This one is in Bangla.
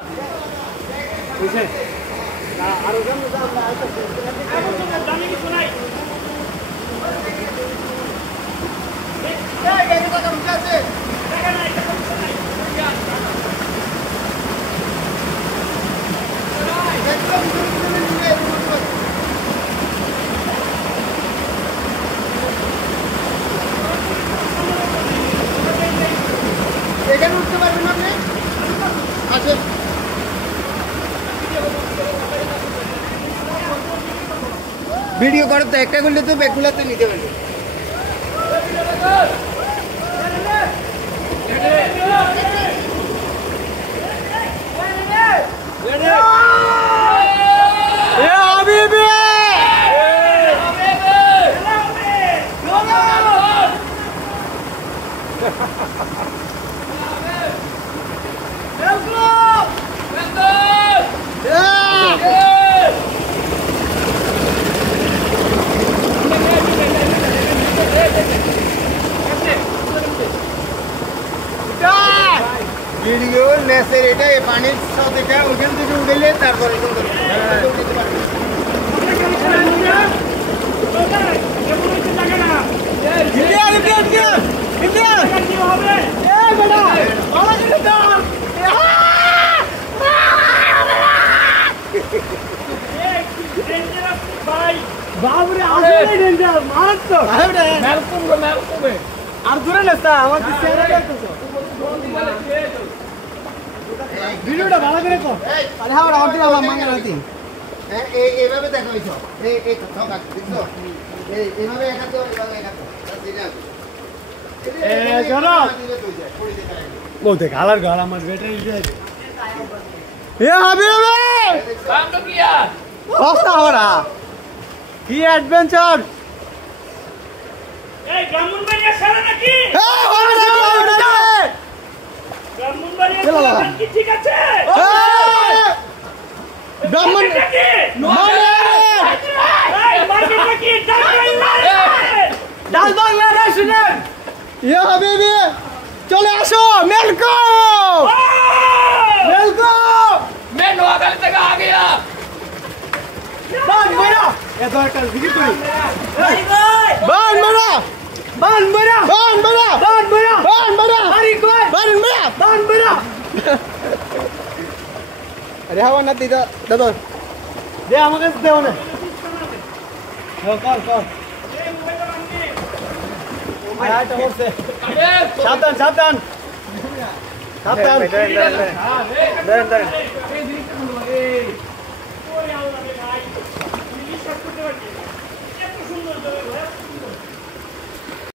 বুঝছেন না আরো জানো দাম না আছে এখন তো দামি কিছু নাই এই গাড়ি কত রুপে আছে দেখা নাই এটা কিছু নাই এখানে উঠতে পারবেন আপনি আচ্ছা ভিডিও করো তো একটা করলে তো ব্যাগগুলোতে নিতে পারবে ভিডিও নেসের এটা এই পানির সাথে এটা ওখান থেকে উঠেলে তারপরে সুন্দর উঠতে পারবে ইন্ডিয়া ইন্ডিয়া ইন্ডিয়া ইন্ডিয়া কি হবে এই বেটা ভালো করে দাও এই ডেঞ্জারাস ভাই বাবরে আসলে ডেঞ্জারাস মার তো মেলকুম আর দূরে নেতা আমার চেহারা দেখতেছো ভিডিওটা ভালো করে কর আরে হ্যাঁ আর দিন আমার মাঙ্গা রাতি এইভাবে দেখা হইছো এই কথা দেখছো এইভাবে একাতো এ চলো ও দেখ আলার ঘর আমার ব্যাটারি দিয়ে এ হাবিবে কাম তো কিয়া রাস্তা হরা কি অ্যাডভেঞ্চার এই ব্রাহ্মণবাড়িয়া সারা নাকি হ্যাঁ হবে না ব্রাহ্মণবাড়িয়া সারা কি ঠিক আছে ব্রাহ্মণ মানে এই মার্কেটটা কি ডাল বাংলা না শুনেন এ হাবিবি চলে আসো মেলকো মেলকো मैं नोआगल तक आ गया बांध मेरा ये तो एक विकेट पड़ी बांध मेरा बांध मेरा बांध मेरा बांध मेरा बांध मेरा अरे कोई बांध मेरा बांध मेरा अरे हवा ना दीदा दादा दे আমাকে দাও না কর কর আরে ওরছে সাবধান সাবধান সাবধান দেন দেন